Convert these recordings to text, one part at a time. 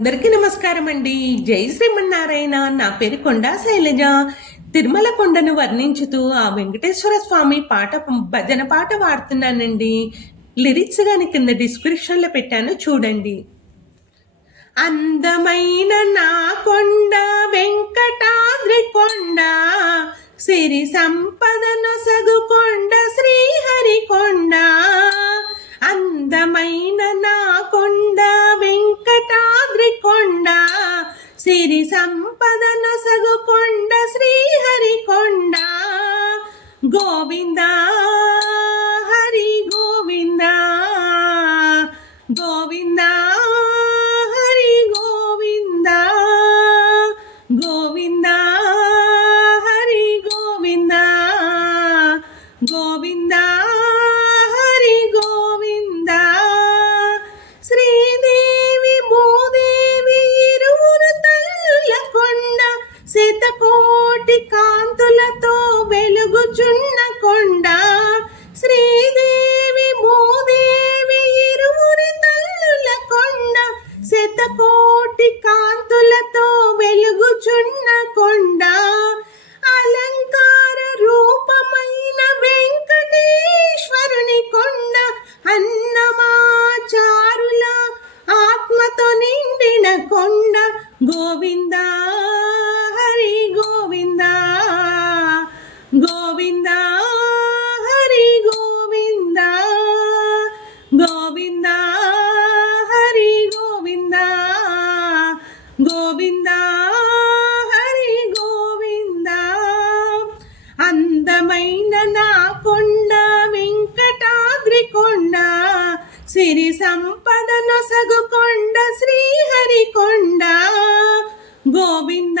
అందరికీ నమస్కారం అండి. జై శ్రీమన్నారాయణ. నా పేరు కొండా శైలజ. తిరుమల కొండను వర్ణించుతూ ఆ వెంకటేశ్వర స్వామి పాట భజన పాట పాడుతున్నానండి. లిరిక్స్ గాని కింద డిస్క్రిప్షన్లో పెట్టాను చూడండి. అందమైన నా కొండ వెంకటాద్రి కొండ సిరి సంపదను సగుకొండ శ్రీహరి కొండ. గోవింద కోటి కాంతులతో వెలుగుచున్న కొండ అలంకార రూపమైన వెంకటేశ్వరుని కొండ అన్నమాచారుల ఆత్మతో నిండిన కొండ గోవింద సిరి సంపద సగుకొండ శ్రీహరికొండ గోవిందా గోవింద.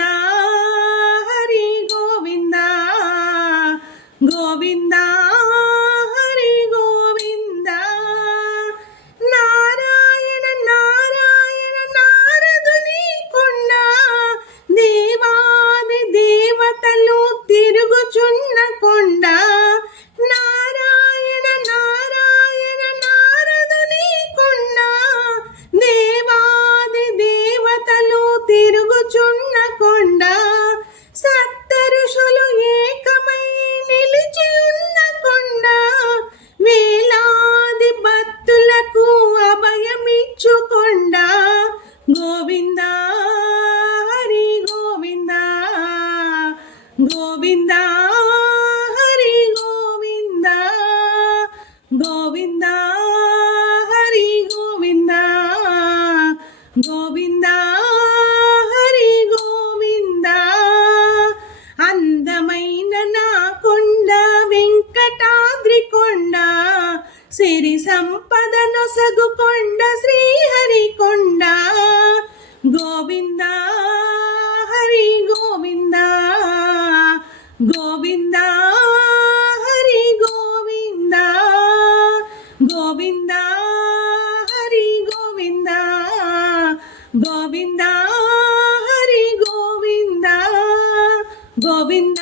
సంపద నొసగుకొండ శ్రీహరి కొండ. గోవింద హరి గోవింద. గోవింద హరి గోవింద. గోవింద హరి గోవింద. గోవింద హరి గోవింద. గోవింద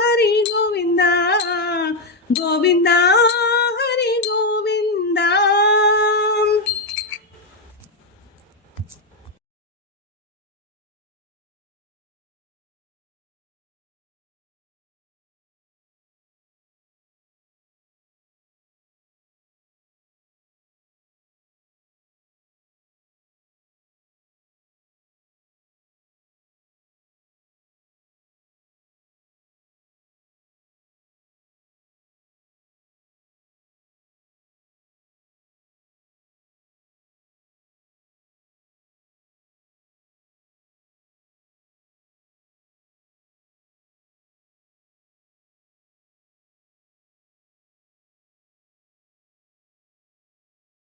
హరి గోవింద. గోవిందా